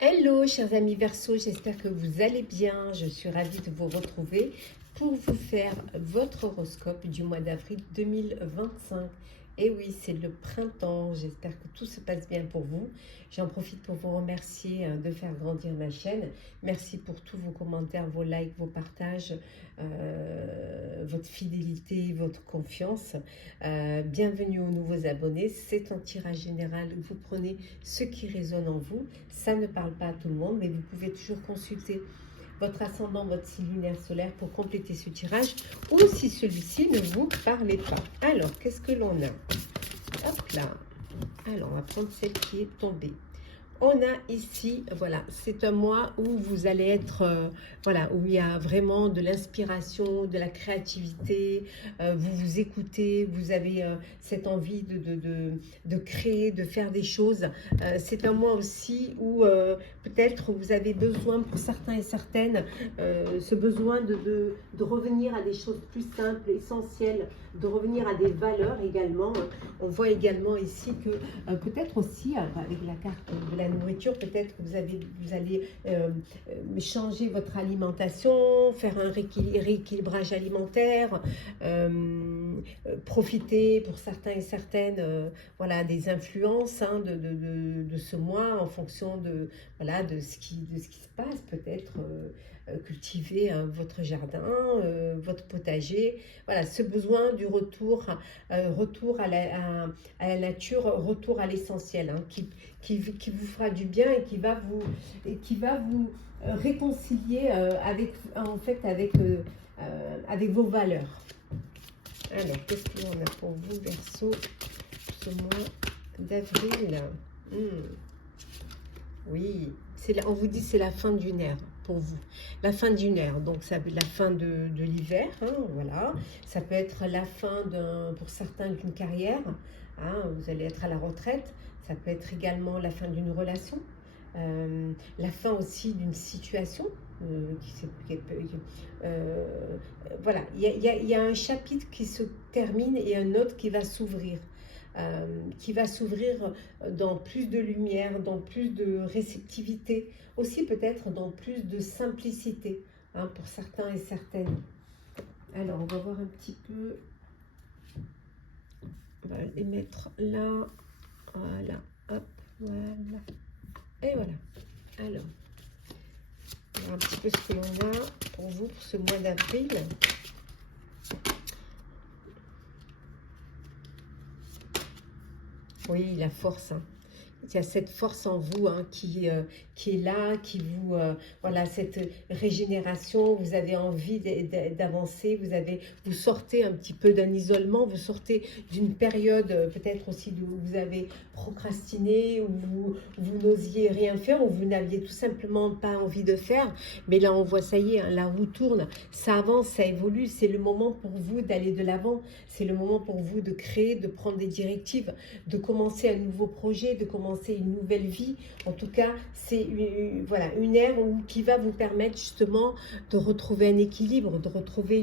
Hello chers amis Verseau, j'espère que vous allez bien. Je suis ravie de vous retrouver pour vous faire votre horoscope du mois d'avril 2025. Et oui, c'est le printemps, j'espère que tout se passe bien pour vous. J'en profite pour vous remercier de faire grandir ma chaîne. Merci pour tous vos commentaires, vos likes, vos partages, votre fidélité, votre confiance. Bienvenue aux nouveaux abonnés. C'est un tirage général où vous prenez ce qui résonne en vous. Ça ne parle pas à tout le monde, mais vous pouvez toujours consulter votre ascendant, votre signe lunaire solaire pour compléter ce tirage, ou si celui-ci ne vous parlait pas. Alors, qu'est-ce que l'on a? Hop là. Alors, on va prendre celle qui est tombée. On a ici, voilà, c'est un mois où vous allez être, voilà, où il y a vraiment de l'inspiration, de la créativité, vous vous écoutez, vous avez cette envie de créer, de faire des choses. C'est un mois aussi où peut-être vous avez besoin, pour certains et certaines, ce besoin de revenir à des choses plus simples, essentielles, de revenir à des valeurs également. On voit également ici que peut-être aussi, avec la carte de la nourriture, peut-être que vous allez changer votre alimentation, faire un rééquilibrage alimentaire, profiter pour certains et certaines voilà, des influences de ce mois en fonction voilà, de ce qui se passe peut-être. Cultiver votre jardin, votre potager, voilà, ce besoin du retour à la nature, retour à l'essentiel, hein, qui vous fera du bien et qui va vous réconcilier avec, en fait, avec vos valeurs. Alors, qu'est-ce qu'on a pour vous, Verseau, ce mois d'avril? Oui, on vous dit c'est la fin d'une ère pour vous. La fin d'une ère, donc ça veut la fin de l'hiver, hein, voilà. Ça peut être la fin pour certains d'une carrière, hein, vous allez être à la retraite. Ça peut être également la fin d'une relation, la fin aussi d'une situation. Voilà, il y a un chapitre qui se termine et un autre qui va s'ouvrir dans plus de lumière, dans plus de réceptivité, aussi peut-être dans plus de simplicité, hein, pour certains et certaines. Alors, on va voir un petit peu. On va les mettre là. Voilà. Hop. Voilà. Et voilà. Alors, on va voir un petit peu ce que l'on a pour vous pour ce mois d'avril. Oui, la force, hein. Il y a cette force en vous, hein, qui est là, qui vous... voilà, cette régénération, vous avez envie d'avancer, vous sortez un petit peu d'un isolement, vous sortez d'une période peut-être aussi où vous avez procrastiné, où vous n'osiez rien faire, où vous n'aviez tout simplement pas envie de faire. Mais là, on voit, ça y est, hein, la roue tourne, ça avance, ça évolue. C'est le moment pour vous d'aller de l'avant. C'est le moment pour vous de créer, de prendre des directives, de commencer un nouveau projet, de commencer une nouvelle vie. En tout cas, c'est voilà, une ère qui va vous permettre justement de retrouver un équilibre, de retrouver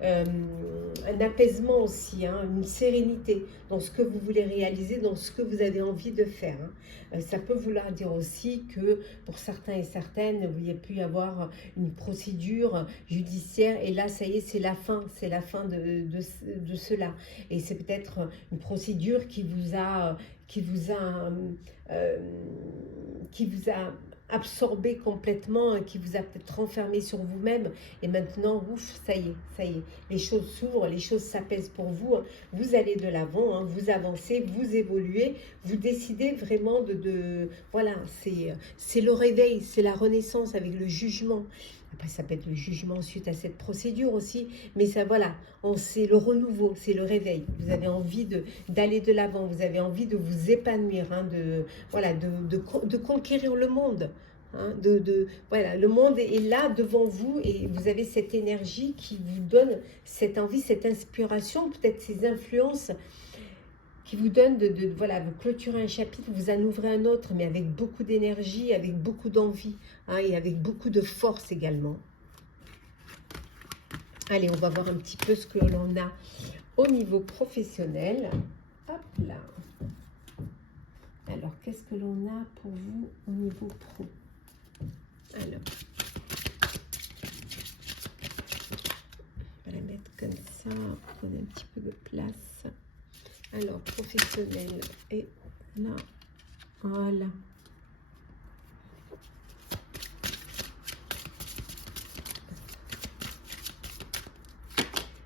un apaisement aussi, hein, une sérénité dans ce que vous voulez réaliser, dans ce que vous avez envie de faire, hein. Ça peut vouloir dire aussi que pour certains et certaines, il y a pu y avoir une procédure judiciaire et là, ça y est, c'est la fin de cela. Et c'est peut-être une procédure qui vous a absorbé complètement, qui vous a peut-être renfermé sur vous-même, et maintenant, ouf, ça y est, les choses s'ouvrent, les choses s'apaisent pour vous, vous allez de l'avant, hein, vous avancez, vous évoluez, vous décidez vraiment voilà, c'est le réveil, c'est la renaissance avec le jugement. Après, ça peut être le jugement suite à cette procédure aussi, mais ça, voilà, c'est le renouveau, c'est le réveil. Vous avez envie d'aller de l'avant, vous avez envie de vous épanouir, hein, voilà, de conquérir le monde. Hein, voilà, le monde est là devant vous et vous avez cette énergie qui vous donne cette envie, cette inspiration, peut-être ces influences qui vous donne voilà, vous clôturez un chapitre, vous en ouvrez un autre, mais avec beaucoup d'énergie, avec beaucoup d'envie, hein, et avec beaucoup de force également. Allez, on va voir un petit peu ce que l'on a au niveau professionnel. Hop là. Alors, qu'est-ce que l'on a pour vous au niveau pro? Alors, on va la mettre comme ça, prenez un petit peu de place. Alors, professionnel, et là, voilà.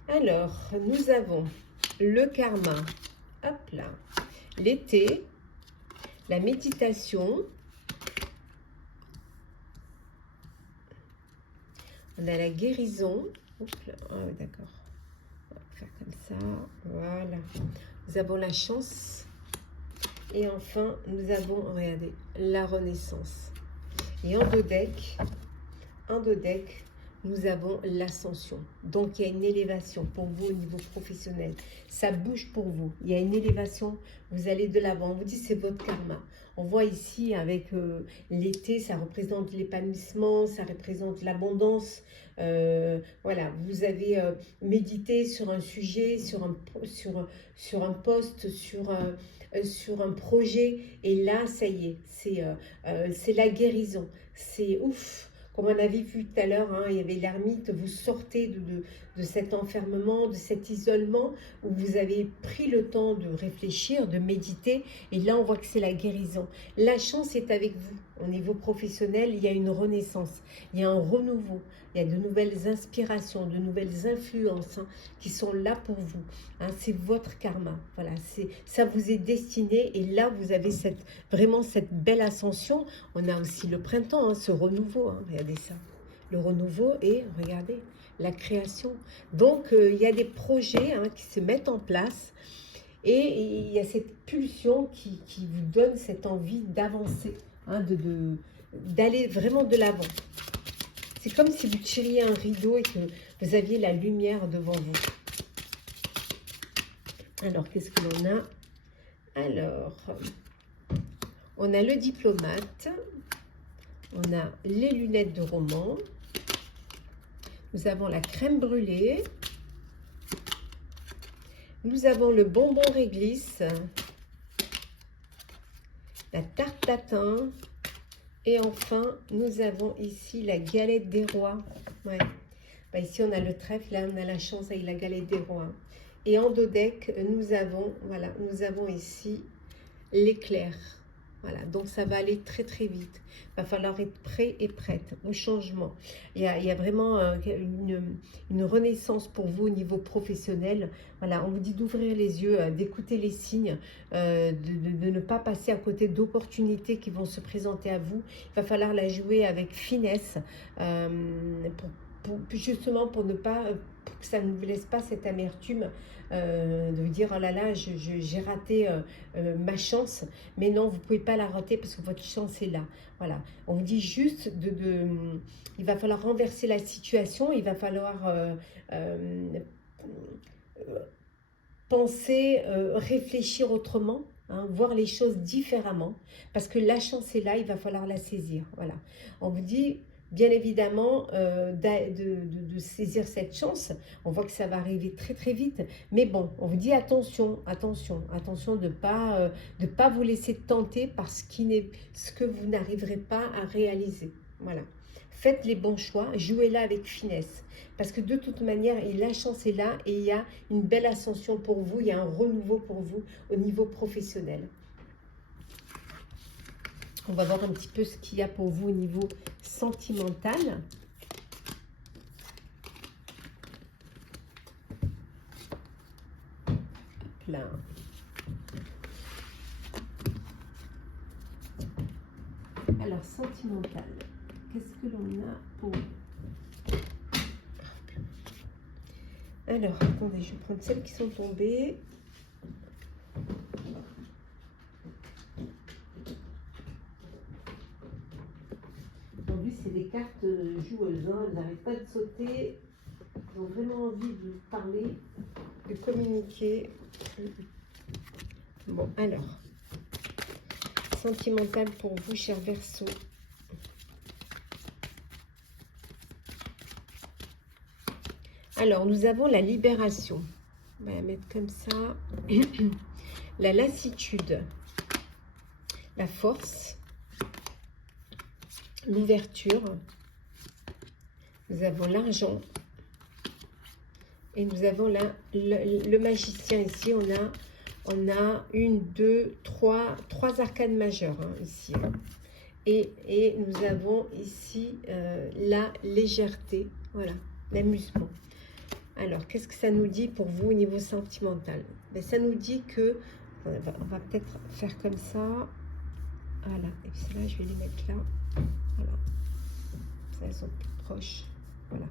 Alors, nous avons le karma, hop là, l'été, la méditation, on a la guérison, hop là, ah, d'accord, on va faire comme ça, voilà, nous avons la chance, et enfin, nous avons, regardez, la renaissance. Et en deux decks, nous avons l'ascension. Donc, il y a une élévation pour vous au niveau professionnel. Ça bouge pour vous. Il y a une élévation. Vous allez de l'avant. On vous dit c'est votre karma. On voit ici avec l'été, ça représente l'épanouissement, ça représente l'abondance. Voilà, vous avez médité sur un sujet, sur un poste, sur un projet. Et là, ça y est, c'est la guérison. C'est ouf. Comme on avait vu tout à l'heure, hein, il y avait l'ermite, vous sortez de cet enfermement, de cet isolement, où vous avez pris le temps de réfléchir, de méditer, et là on voit que c'est la guérison. La chance est avec vous. Au niveau professionnel, il y a une renaissance, il y a un renouveau, il y a de nouvelles inspirations, de nouvelles influences hein, qui sont là pour vous. Hein, c'est votre karma, voilà, ça vous est destiné, et là vous avez vraiment cette belle ascension. On a aussi le printemps, hein, ce renouveau, hein, regardez ça, le renouveau et regardez, la création. Donc il y a des projets hein, qui se mettent en place, et il y a cette pulsion qui vous donne cette envie d'avancer, hein, d'aller vraiment de l'avant. C'est comme si vous tiriez un rideau et que vous aviez la lumière devant vous. Alors, qu'est-ce que l'on a? Alors, on a le diplomate, on a les lunettes de roman, nous avons la crème brûlée, nous avons le bonbon réglisse, la tarte tatin, et enfin, nous avons ici la galette des rois. Ouais. Bah, ici, on a le trèfle, là, on a la chance avec la galette des rois. Et en dos deck, nous avons, voilà, nous avons ici l'éclair. Voilà, donc ça va aller très très vite. Il va falloir être prêt et prête au changement. Il y a vraiment une renaissance pour vous au niveau professionnel. Voilà, on vous dit d'ouvrir les yeux, d'écouter les signes, de ne pas passer à côté d'opportunités qui vont se présenter à vous. Il va falloir la jouer avec finesse, justement pour ne pas, pour que ça ne vous laisse pas cette amertume de vous dire oh là là j'ai raté ma chance, mais non, vous pouvez pas la rater parce que votre chance est là. Voilà, on vous dit juste il va falloir renverser la situation, il va falloir penser, réfléchir autrement, hein, voir les choses différemment, parce que la chance est là, il va falloir la saisir. Voilà, on vous dit bien évidemment de saisir cette chance. On voit que ça va arriver très très vite, mais bon, on vous dit attention, attention, attention de pas vous laisser tenter par ce que vous n'arriverez pas à réaliser. Voilà, faites les bons choix, jouez-la avec finesse, parce que de toute manière, la chance est là, et il y a une belle ascension pour vous, il y a un renouveau pour vous au niveau professionnel. On va voir un petit peu ce qu'il y a pour vous au niveau sentimental. Hop là. Alors, sentimental. Qu'est-ce que l'on a pour... Alors, attendez, je vais prendre celles qui sont tombées. C'est des cartes joueuses, hein. Elles n'arrêtent pas de sauter, elles ont vraiment envie de parler, de communiquer. Bon, alors, sentimental pour vous, cher Verseau. Alors, nous avons la libération. On va la mettre comme ça. La lassitude. la force, l'ouverture, nous avons l'argent et nous avons le magicien ici. On a une, deux, trois arcanes majeures ici. Et nous avons ici la légèreté, voilà, l'amusement. Alors, qu'est-ce que ça nous dit pour vous au niveau sentimental? Ben, ça nous dit que, on va peut-être faire comme ça, voilà, et puis là, je vais les mettre là, voilà, ça, elles sont plus proches, voilà.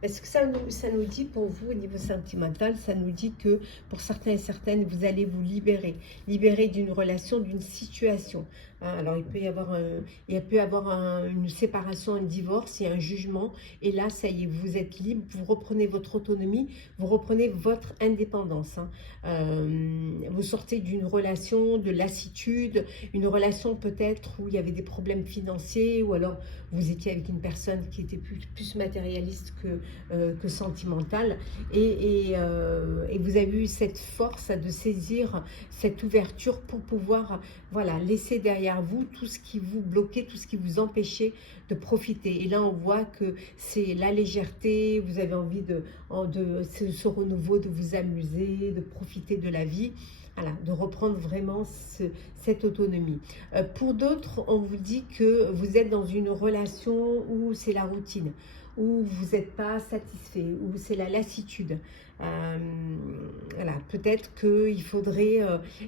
Parce que ça nous dit pour vous au niveau sentimental, ça nous dit que pour certains et certaines, vous allez vous libérer d'une relation, d'une situation. Alors il peut y avoir, une séparation, un divorce, il y a un jugement, et là ça y est, vous êtes libre, vous reprenez votre autonomie, vous reprenez votre indépendance. Vous sortez d'une relation de lassitude, une relation peut-être où il y avait des problèmes financiers, ou alors vous étiez avec une personne qui était plus matérialiste que sentimentale, et vous avez eu cette force de saisir cette ouverture pour pouvoir, voilà, laisser derrière vous tout ce qui vous bloquait, tout ce qui vous empêchait de profiter. Et là on voit que c'est la légèreté, vous avez envie de ce renouveau, de vous amuser, de profiter de la vie. Voilà, de reprendre vraiment cette autonomie. Pour d'autres, on vous dit que vous êtes dans une relation où c'est la routine, où vous n'êtes pas satisfait, où c'est la lassitude. Voilà, peut-être qu'il faudrait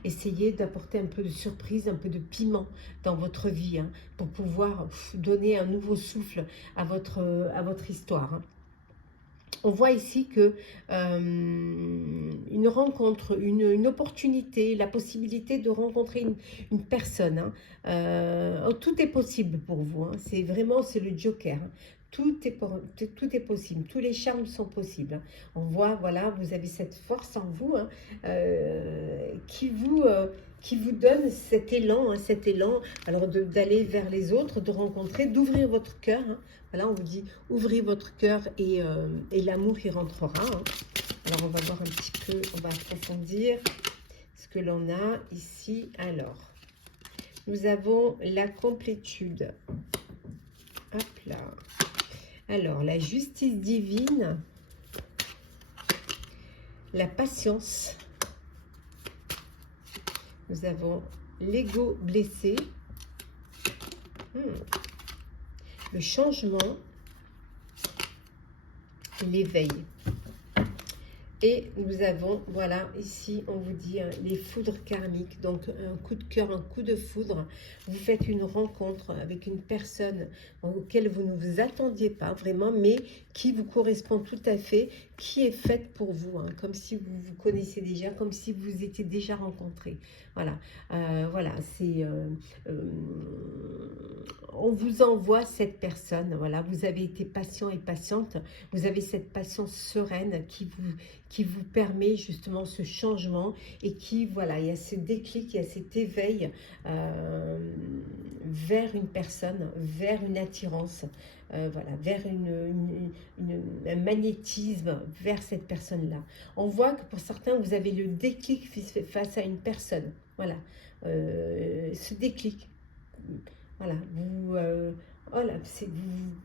essayer d'apporter un peu de surprise, un peu de piment dans votre vie, pour pouvoir donner un nouveau souffle à votre histoire. On voit ici que une rencontre, une opportunité, la possibilité de rencontrer une personne, tout est possible pour vous. C'est vraiment, c'est le joker. Tout est possible, tous les charmes sont possibles. On voit, voilà, vous avez cette force en vous qui vous donne cet élan, alors d'aller vers les autres, de rencontrer, d'ouvrir votre cœur. Voilà, on vous dit, ouvrez votre cœur et l'amour y rentrera. Alors, on va voir un petit peu, on va approfondir ce que l'on a ici. Alors, nous avons la complétude. Hop là. Alors, la justice divine, la patience. Nous avons l'ego blessé. Le changement, l'éveil. Et nous avons, voilà, ici, on vous dit les foudres karmiques. Donc, un coup de cœur, un coup de foudre. Vous faites une rencontre avec une personne auquel vous ne vous attendiez pas vraiment, mais qui vous correspond tout à fait, qui est faite pour vous, comme si vous vous connaissez déjà, comme si vous étiez déjà rencontrés. Voilà, voilà, c'est... on vous envoie cette personne, voilà, vous avez été patient et patiente, vous avez cette patience sereine qui vous permet justement ce changement et qui, voilà, il y a ce déclic, il y a cet éveil vers une personne, vers une attirance, voilà, vers un magnétisme vers cette personne-là. On voit que pour certains, vous avez le déclic face à une personne, voilà, ce déclic, voilà, voilà, vous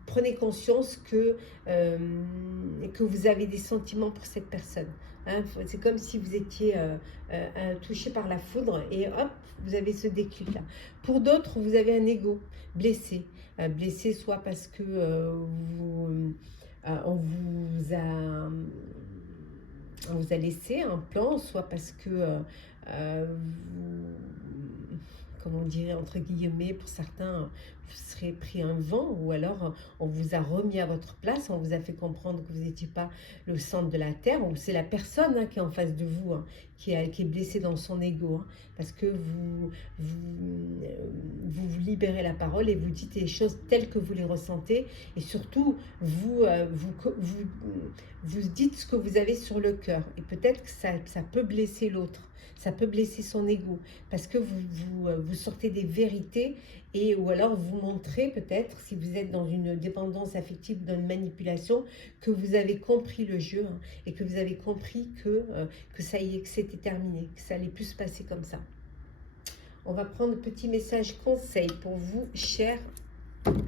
prenez conscience que vous avez des sentiments pour cette personne. C'est comme si vous étiez touché par la foudre et hop, vous avez ce déclic-là. Pour d'autres, vous avez un ego blessé. Blessé soit parce que on vous a laissé un plan, soit parce que comme on dirait entre guillemets, pour certains, vous serez pris un vent, ou alors on vous a remis à votre place, on vous a fait comprendre que vous n'étiez pas le centre de la terre, ou c'est la personne qui est en face de vous, qui est blessée dans son ego, parce que vous libérez la parole et vous dites les choses telles que vous les ressentez, et surtout vous dites ce que vous avez sur le cœur, et peut-être que ça peut blesser l'autre. Ça peut blesser son ego parce que vous sortez des vérités ou alors vous montrez peut-être, si vous êtes dans une dépendance affective, dans une manipulation, que vous avez compris le jeu et que vous avez compris que ça y est, que c'était terminé, que ça allait plus se passer comme ça. On va prendre un petit message conseil pour vous, chers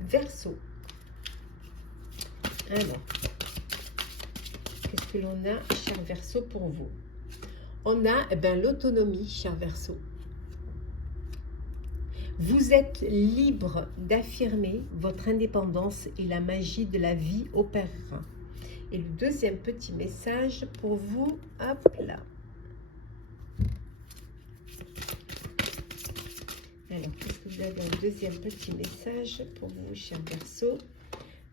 Verseaux. Alors, qu'est-ce que l'on a, chers Verseaux, pour vous? On a l'autonomie, chers Verseaux. Vous êtes libre d'affirmer votre indépendance et la magie de la vie opérera. Et le deuxième petit message pour vous, hop là. Alors, qu'est-ce que vous avez un deuxième petit message pour vous, chers Verseaux?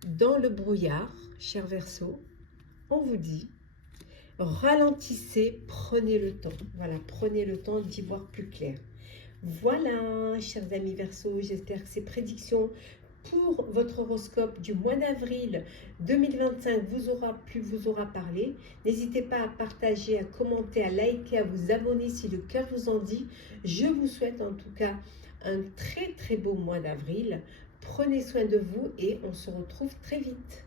Dans le brouillard, chers Verseaux, on vous dit, ralentissez, prenez le temps. Voilà, prenez le temps d'y voir plus clair. Voilà, chers amis Verseaux, j'espère que ces prédictions pour votre horoscope du mois d'avril 2025 vous aura parlé. N'hésitez pas à partager, à commenter, à liker, à vous abonner si le cœur vous en dit. Je vous souhaite en tout cas un très beau mois d'avril. Prenez soin de vous et on se retrouve très vite.